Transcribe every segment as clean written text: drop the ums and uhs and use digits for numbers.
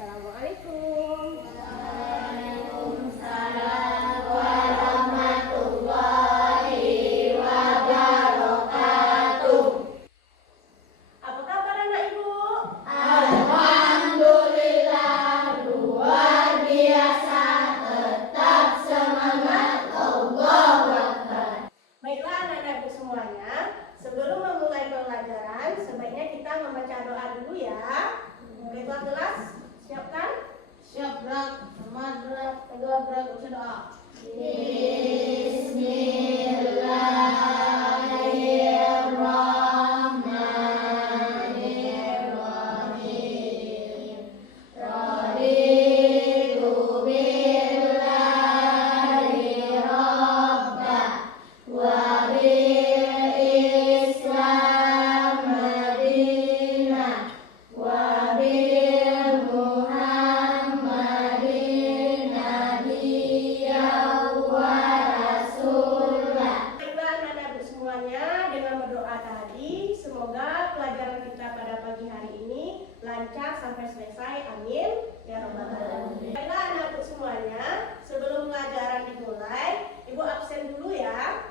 Assalamualaikum. Waalaikumsalam warahmatullahi wabarakatuh. Apa kabar anak ibu? Alhamdulillah luar biasa, tetap semangat, Allahu Akbar. Baiklah anak-anak ibu semuanya, sebelum memulai pelajaran sebaiknya kita membaca doa dulu ya. Baiklah kelas, siapkan? Siap gerak, semangat gerak, tegak gerak, berdoa. Bismillahirrahmanirrahim. Raditu billahi rabba wa bil Islam madinah wa bil Muhammadin nabiyyan wa rasulah. Baiklah anak-anak ibu semuanya, dengan berdoa tadi semoga pelajaran kita pada pagi hari ini lancar sampai selesai. Amin ya rabbal alamin. Baiklah anak ibu semuanya, sebelum pelajaran dimulai, ibu absen dulu ya.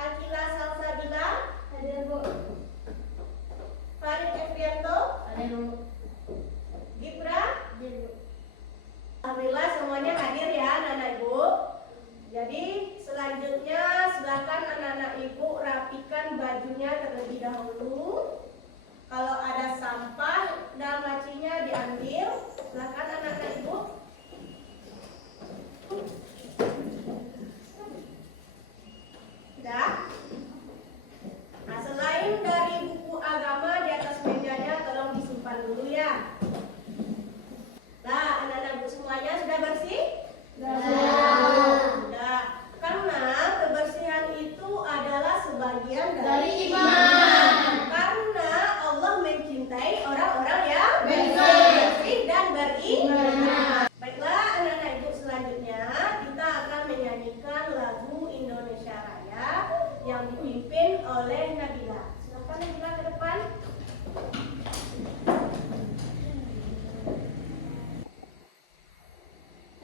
Akila Salsabila, Hadir Bu. Farid Efrianto, Hadir Bu. Gibra. Hadir Bu. Alhamdulillah semuanya hadir ya anak-anak ibu. Jadi selanjutnya silakan anak-anak ibu rapikan bajunya terlebih dahulu. Kalau ada sampah dan lacinya diambil. Silakan anak-anak ibu. Sudah? Nah, selain dari buku agama di atas mejanya tolong disimpan dulu ya. Nah, anak-anak ibu semuanya sudah bersih? Sudah. Karena kebersihan itu adalah sebagian Dari iman. Karena Allah mencintai orang-orang yang Bersih. bersih dan beriman. Benar. Baiklah anak-anak ibu, selanjutnya kita akan menyanyikan lagu Indonesia Raya yang dipimpin oleh Nabila. Silakan Nabila ke depan.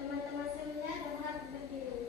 Teman-teman semuanya dapat berdiri.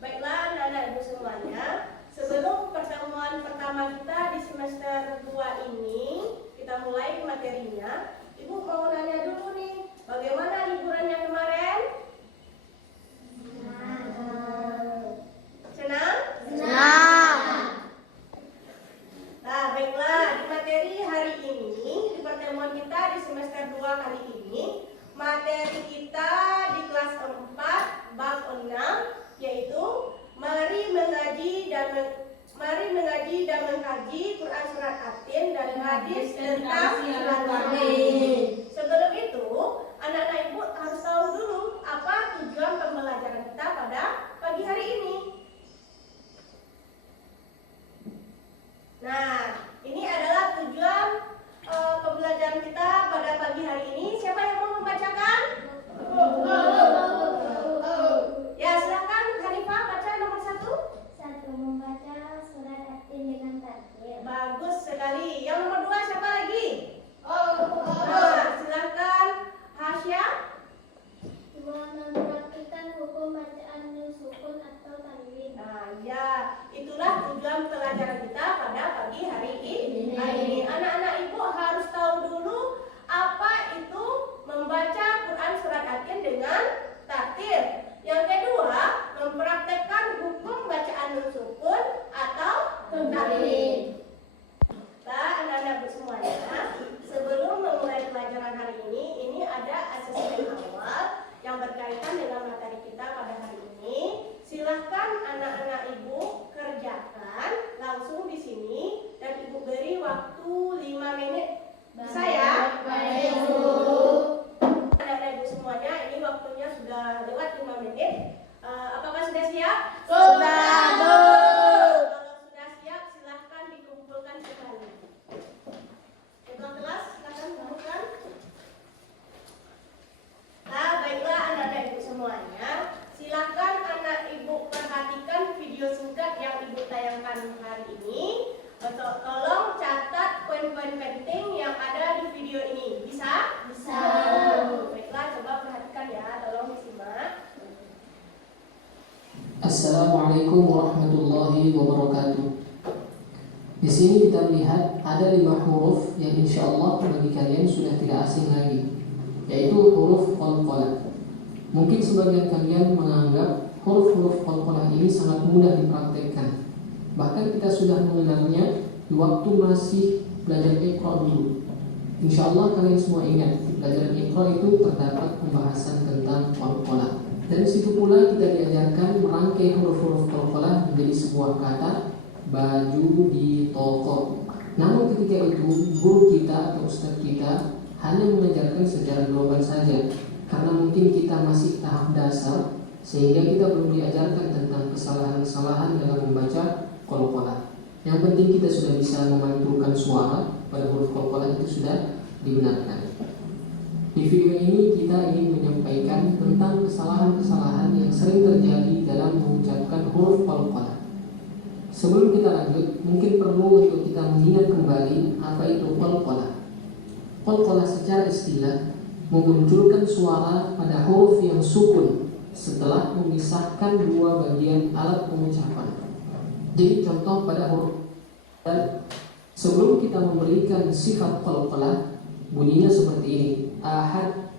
Baiklah anak-anak ibu semuanya, sebelum pertemuan pertama kita di semester 2 ini, kita mulai materinya. Ibu mau nanya dulu nih, bagaimana liburannya kemarin? Senang? Nah, baiklah, di materi hari ini, di pertemuan kita di semester 2 kali ini, materi kita di kelas 4 bab 6 yaitu mari mengaji dan mengkaji Quran surat Atin dan hadis tentang silaturahmi. Sebelum itu, anak-anak ibu harus tahu dulu apa tujuan pembelajaran kita pada pagi hari ini. Nah, ini adalah tujuan pembelajaran kita pada pagi hari ini. Siapa yang mau membacakan? Ya, silakan Hanifah baca nomor 1. Satu, membaca Nah, ya, itulah tujuan pelajaran kita pada pagi hari ini. Anak-anak ibu harus tahu dulu apa itu membaca Quran surat Yasin dengan tartil. Yang kedua, mempraktekkan hukum bacaan nun sukun atau tartil. Nah, anak-anak semuanya, sebelum memulai pelajaran hari ini ada asesmen awal yang berkaitan dengan materi kita pada hari ini. Silahkan anak-anak ibu kerjakan langsung di sini dan ibu beri waktu 5 menit. Bisa ya? Baik, Bu. Anak-anak ibu semuanya, ini waktunya sudah lewat 5 menit. Apakah sudah siap? Sudah, Bu. Kalau sudah siap, silahkan dikumpulkan kembali. Ketua kelas, silakan kumpulkan. Nah, baiklah anak-anak ibu semuanya. Silakan anak ibu perhatikan video singkat yang ibu tayangkan hari ini. Tolong catat poin-poin penting yang ada di video ini. Bisa? Bisa. Baiklah, coba perhatikan ya. Tolong disimak. Assalamualaikum warahmatullahi wabarakatuh. Di sini kita lihat ada 5 huruf yang insya Allah bagi kalian sudah tidak asing lagi, yaitu huruf qalqalah. Mungkin sebagian kalian menganggap huruf-huruf qalqalah ini sangat mudah dipraktekkan. Bahkan kita sudah mengenalnya di waktu masih belajar Iqra dulu. Insya Allah kalian semua ingat, di pelajaran Iqra itu terdapat pembahasan tentang qalqalah. Dan di situ pula kita diajarkan merangkai huruf-huruf qalqalah menjadi sebuah kata baju di toko. Namun ketika itu guru kita atau ustaz kita hanya mengajarkan secara global saja, karena mungkin kita masih tahap dasar sehingga kita belum diajarkan tentang kesalahan-kesalahan dalam membaca qalqalah. Yang penting kita sudah bisa memantulkan suara pada huruf qalqalah itu sudah dibenarkan. Di video ini kita ingin menyampaikan tentang kesalahan-kesalahan yang sering terjadi dalam mengucapkan huruf qalqalah. Sebelum kita lanjut, mungkin perlu untuk kita mengingat kembali apa itu qalqalah. Qalqalah secara istilah memunculkan suara pada huruf yang sukun setelah memisahkan dua bagian alat pengucapan. Jadi contoh pada huruf sebelum kita memberikan sifat qalqalah, bunyinya seperti ini: ahad,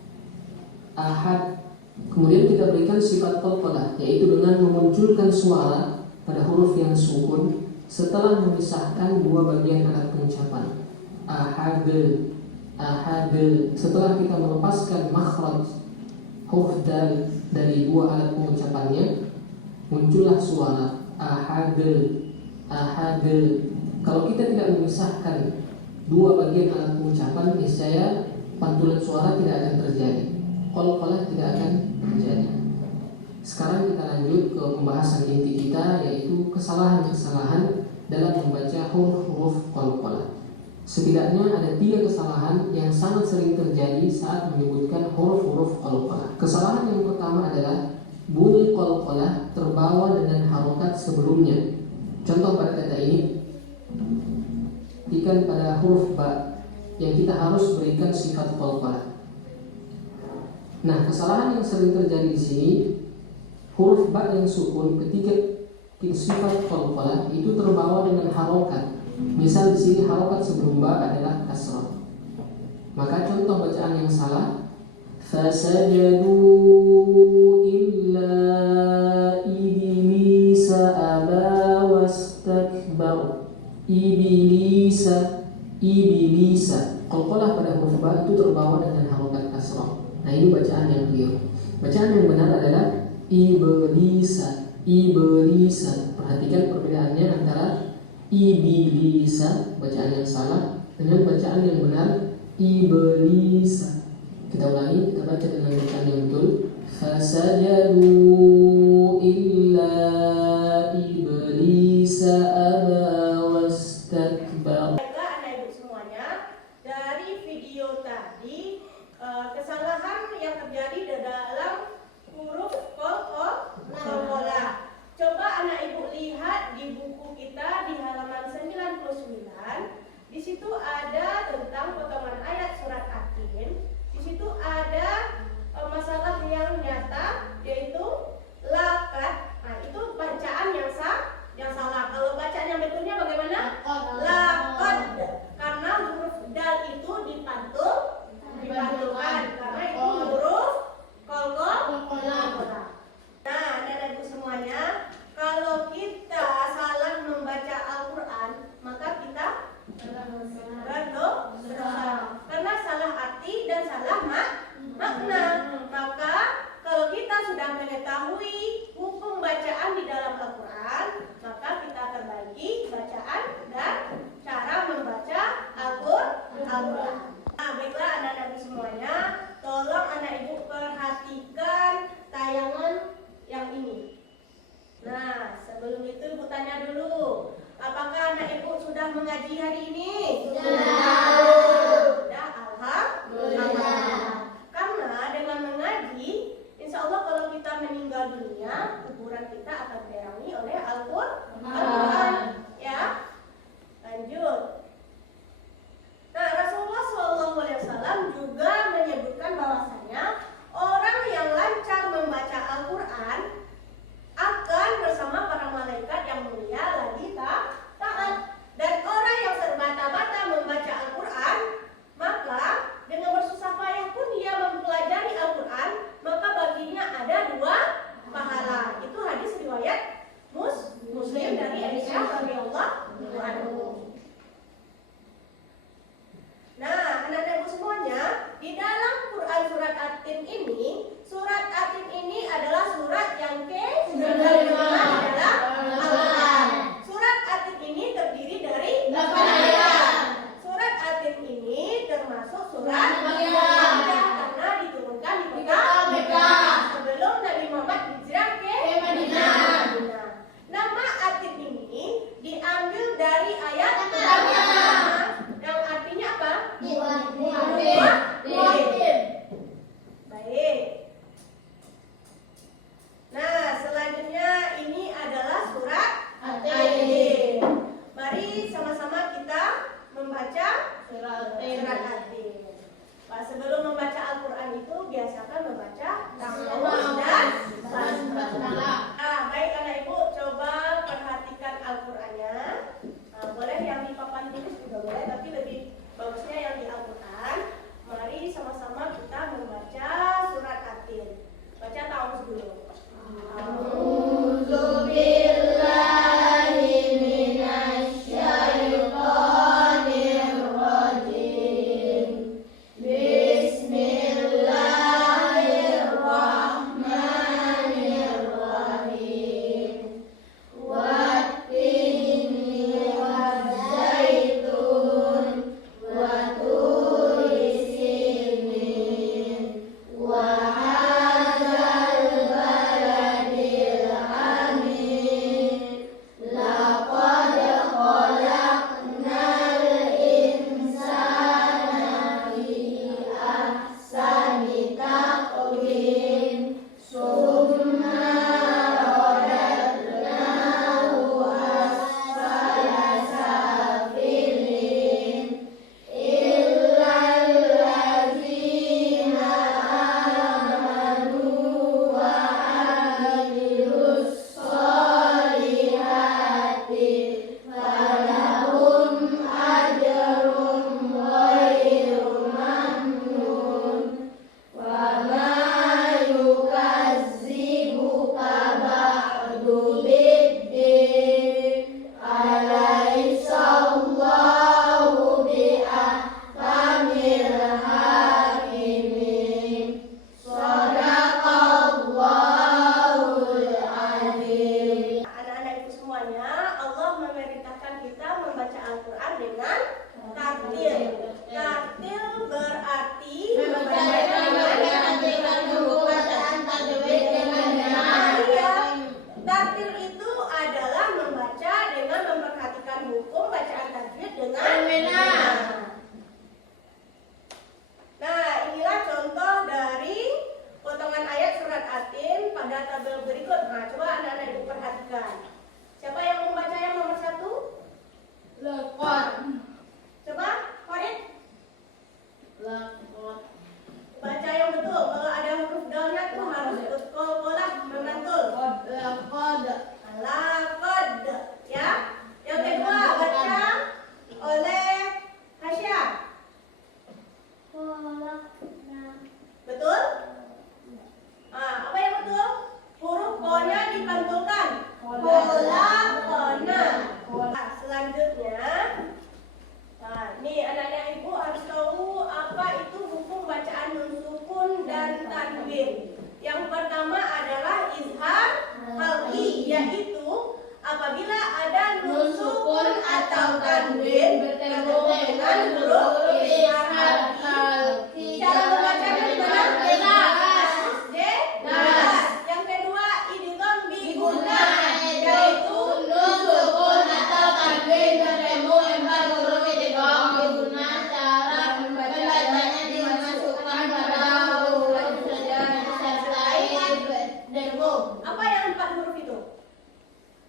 ahad. Kemudian kita berikan sifat qalqalah, yaitu dengan memunculkan suara pada huruf yang sukun setelah memisahkan dua bagian alat pengucapan. Ahad, ahad. Setelah kita melepaskan makhraj huruf dal dari dua alat pengucapannya, muncullah suara ahad, ahad. Kalau kita tidak memisahkan dua bagian alat pengucapan, niscaya pantulan suara tidak akan terjadi, qalqalah tidak akan terjadi. Sekarang kita lanjut ke pembahasan inti kita, yaitu kesalahan-kesalahan dalam membaca huruf-huruf qalqalah. Setidaknya ada 3 kesalahan yang sangat sering terjadi saat menyebutkan huruf-huruf qalqalah. Kesalahan yang pertama adalah bunyi qalqalah terbawa dengan harokat sebelumnya. Contoh pada kata ini, pada huruf ba yang kita harus berikan sifat qalqalah. Nah, kesalahan yang sering terjadi di sini, huruf ba yang sukun ketika sifat qalqalah itu terbawa dengan harokat. Misal di sini harokat sebelum ba adalah kasrah. Maka contoh bacaan yang salah, fasajadu illa iblisa aba wastakbar. Iblisa, iblisa. Qalqalah pada huruf ba itu terbawa dengan harokat kasrah. Nah, ini bacaan yang keliru. Bacaan yang benar adalah iblisa, iblisa. Perhatikan perbedaannya antara iblisa, bacaan yang salah, dengan bacaan yang benar, iblisa. Kita ulangi, kita baca dengan bacaan yang betul. Fasajadu illa iblisa aba wastakbar. Baiklah anak ibu semuanya, dari video tadi kesalahan yang terjadi dalam huruf qalqalah. Coba anak ibu lihat di buku kita di halaman 99. Di situ ada tentang potongan ayat surat Atin. Di situ ada masalah yang nyata, yaitu lakat. Nah, itu bacaan yang salah. tanya dulu. Apakah anak ibu sudah mengaji hari ini? Sudah, alhamdulillah. Karena dengan mengaji, insya Allah kalau kita meninggal dunia, kuburan kita akan diperangi oleh Al-Quran. Ya, lanjut. Nah, Rasulullah SAW juga menyebutkan bahwasanya orang yang lancar membaca Al-Quran akan bersama para malaikat yang mulia lagi taat. Dan orang yang terbata-bata membaca Al-Quran, maka dengan bersusah payah pun dia mempelajari Al-Quran, maka baginya ada 2 pahala. Itu hadis riwayat Muslim dari Aisyah radhiyallahu anhu. Nah, anak-anak ibu semuanya, di dalam Quran surat At-Tin ini, surat At-Tin ini adalah surat yang ke-9 adalah Al-Quran. Surat At-Tin ini terdiri dari 8 ayat. Surat At-Tin ini termasuk surat Makkiyah karena diturunkan di Mekah sebelum Nabi Muhammad hijrah ke Madinah. Nama At-Tin ini diambil dari ayat pertama yang artinya apa? Baik. Nah, selanjutnya ini adalah surat At-Tin. Mari sama-sama kita membaca surat At-Tin. Pak, sebelum membaca Al-Quran itu biasakan membaca ta'awudz dan basmalah. Baik anak ibu, coba perhatikan Al-Qurannya. Boleh yang di papan tulis juga boleh, tapi lebih bagusnya yang di Al-Quran. Mari sama-sama kita membaca surat At-Tin. Baca ta'awudz dulu.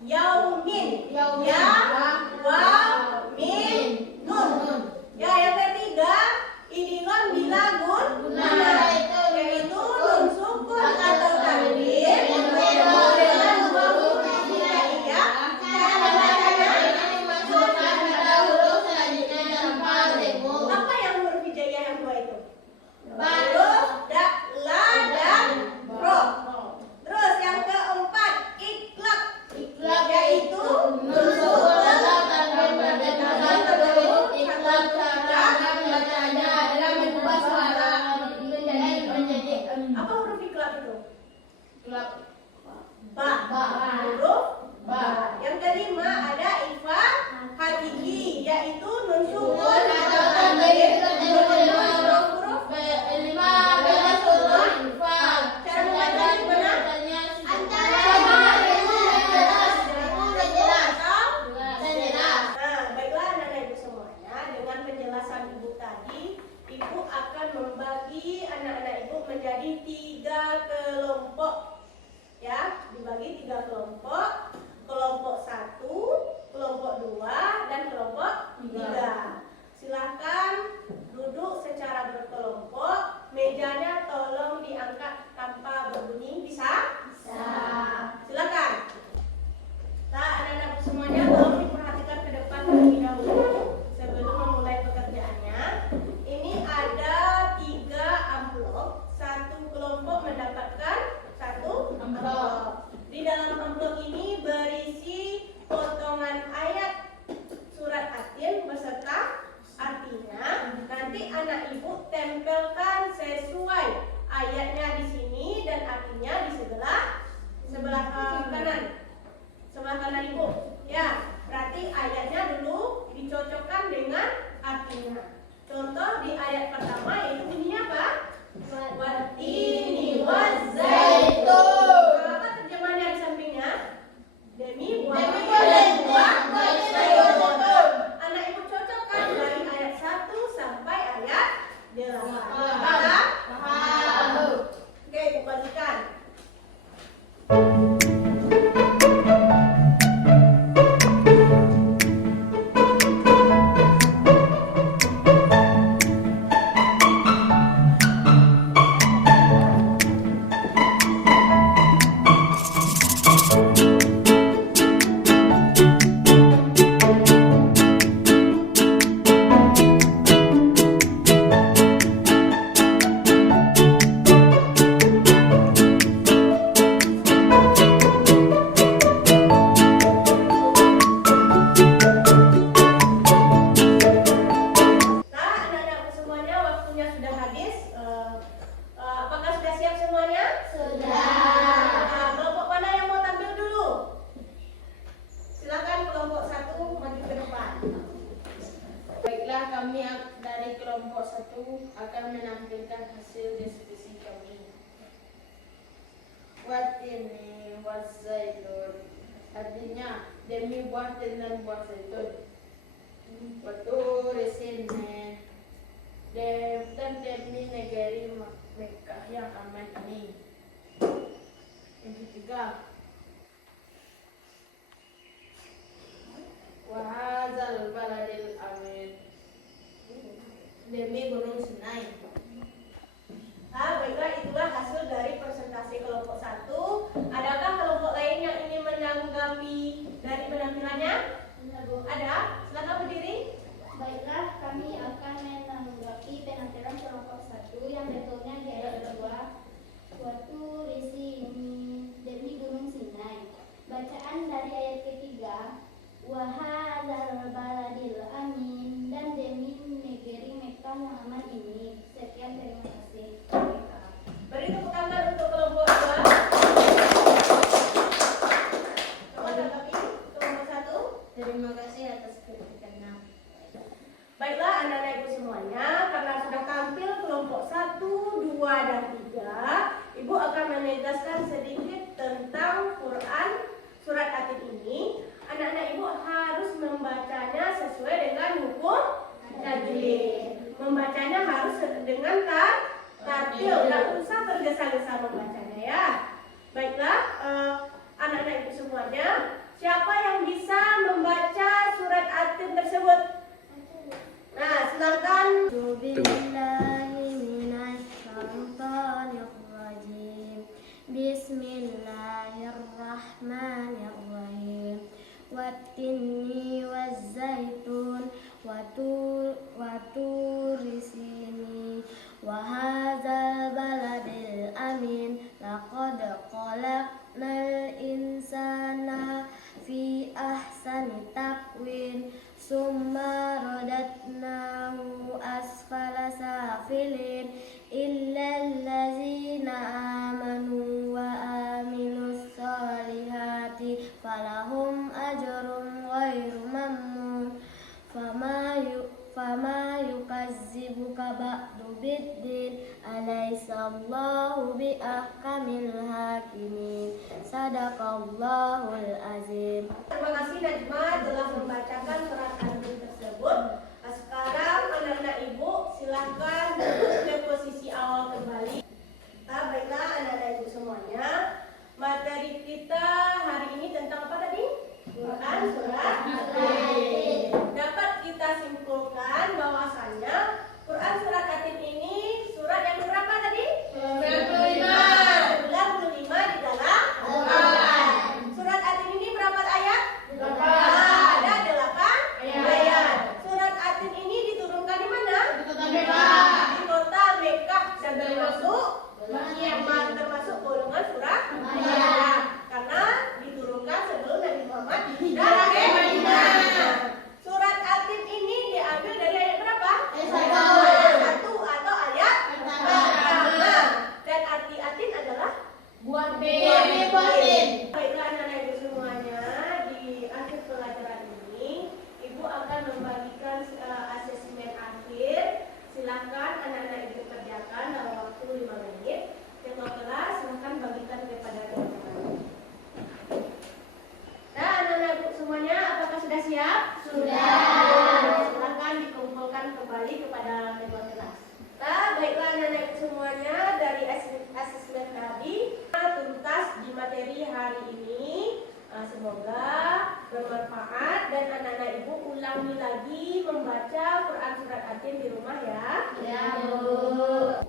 Yaumin. Yaumin. Ya, waw, min, nun. Ya, yang ketiga idgham bila guna, yaitu nun sukun atau tanwin dengan dua huruf hijaiyah. Ya, cara membacanya apa yang huruf hijaiyah yang dua itu? Huruf da, la, dan ro. Terus yang keempat iklab, yaitu nun sukun apa huruf iklab itu? Ba. Huruf ba. Yang kelima ada ifa hakiki, yaitu nun sukun atau tanwin dengan dua huruf. Cara membacanya gimana? Nah, baiklah anak-anak ibu semuanya, dengan penjelasan ibu tadi, ibu akan membagi anak-anak ibu menjadi 3 kelompok. Ya, dibagi 3 kelompok. Kelompok 1, kelompok 2, dan kelompok 3. Silahkan duduk secara berkelompok. Mejanya tolong diangkat tanpa berbunyi. Bisa? Silakan. Nah, anak-anak semuanya tolong diperhatikan ke depan terlebih dahulu sebelum memulai pekerjaannya. Ini ada 3 amplop. Satu kelompok mendapatkan 1 amplop. Di dalam amplop ini berisi potongan ayat surat Atin beserta artinya. Nanti anak ibu tempelkan sesuai ayatnya di sini dan artinya di sebelah kanan. Sebelah kanan ibu. Ya, berarti ayatnya dulu dicocokkan dengan artinya. Contoh di ayat pertama yaitu bunyinya apa? Wattini wazzaitun. Apa terjemahannya di sampingnya? Demi buah dan buah zaitun. Anak ibu cocokkan dari ayat 1 sampai ayat 8. Paham? Oke, ibu bagikan. akan menampilkan hasil diskusi kami. Wattini wazzaitun, artinya demi buah dan buah zaitun. Waturi sinin, dan demi negeri Mekah yang aman ini. Yang ketiga, wahazal baladil amin, demi gunung Sinai. Baiklah, itulah hasil dari presentasi kelompok 1. Adakah kelompok lain yang ingin menanggapi dari penampilannya? Ada? Silakan berdiri. Baiklah, kami akan menanggapi penampilan kelompok 1 yang betulnya di ayat 2. Waktu risi demi gunung Sinai. Bacaan dari ayat ketiga, wahadzal baladil amin, dan demi negeri Mekah yang aman ini. Sekian, terima kasih. Beri tepuk tangan untuk kelompok 2. Coba tanggapi kelompok 1. Terima kasih atas kritikannya. Baiklah anak-anak ibu semuanya, karena sudah tampil kelompok 1, 2, dan 3, ibu akan menegaskan sedikit tentang Quran surat Atin ini. Anak-anak ibu harus membacanya sesuai dengan hukum tajwid. Membacanya harus dengan tartil, tidak usah tergesa-gesa membacanya ya. Baiklah, anak-anak ibu semuanya, siapa والتين والزيتون وطور سينين وهذا البلد الأمين لقد خلقنا الإنسان في أحسن تقويم ثم رددناه أسفل سافلين إلا الذين آمنوا وآمنوا الصالحات فلهم أجر غير ممنون فما يكذبك بعد بالدين أليس الله بأحكم الحاكمين صدق الله العظيم. Terima kasih Najma telah membacakan surat An-Nur tersebut. Sekarang anak-anak ibu silahkan duduk ke posisi awal kembali. Baiklah anak-anak ibu semuanya, materi kita hari ini tentang apa tadi? Quran surat Atin. Dapat kita simpulkan bahwasannya Quran surat Atin ini surat yang berapa tadi? 95 di dalam Quran. Surat Atin ini berapa ayat? 8. Ada 8 ayat. Surat Atin ini diturunkan di mana? Di kota Mekah dan termasuk golongan surat Makkiyah karena diturunkan sebelum Nabi Muhammad hijrah ke Madinah. Surat Atin ini diambil dari ayat berapa? Ayat 1 atau ayat pertama. Dan arti Atin adalah buah bin. Baiklah anak-anak ibu semuanya, di akhir pelajaran ini ibu akan membagikan asesmen akhir. Silakan anak-anak ibu kerjakan dalam waktu 5 menit. Ketua kelas silakan bagikan kepada teman-teman. Nah, anak-anak ibu semuanya, apakah sudah siap? Sudah. Silakan dikumpulkan kembali kepada ketua kelas. Nah, baiklah anak-anak ibu semuanya, dari asesmen tadi tuntas di materi hari ini. Semoga bermanfaat dan anak-anak ibu ulangi lagi membaca Quran surat Atin di rumah ya. Ya, Bu.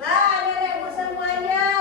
Nah, anak-anak ibu semuanya,